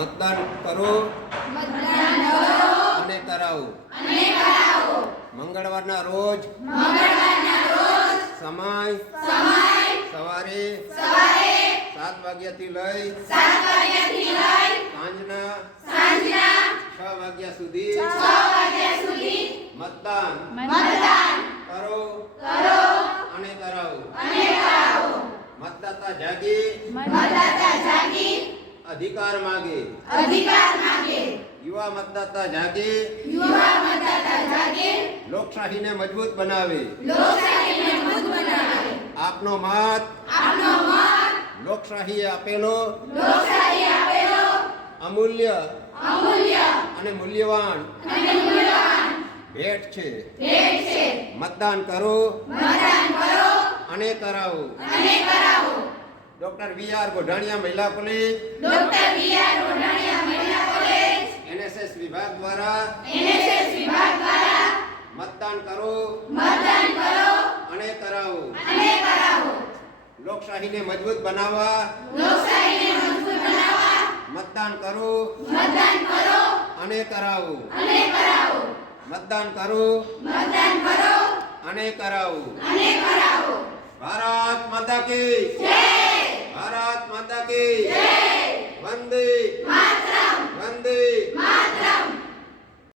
મતદાન કરો અને કરાવો. મંગળવારના રોજ સમય સવારે 7 વાગ્યાથી લઈ સાંજના 6 વાગ્યા સુધી મતદાન કરો અને કરાવો. મતદાતા જાગે અધિકાર માગે. યુવા મતદાતા જાગે લોકશાહીને મજબૂત બનાવે. આપનો મત લોકશાહીએ આપેલો અમૂલ્ય અને મૂલ્યવાન ભેટ છે. મતદાન કરો અને કરાવો. Doctor VR. ગોઢાણીયા મહિલા કોલેજ NSS વિભાગ દ્વારા મતદાન કરો અને કરાવો. લોકશાહીને મજબૂત બનાવવા મતદાન કરો અને કરાવો. મતદાન કરો અને કરાવો. ભારત માતા કી જય.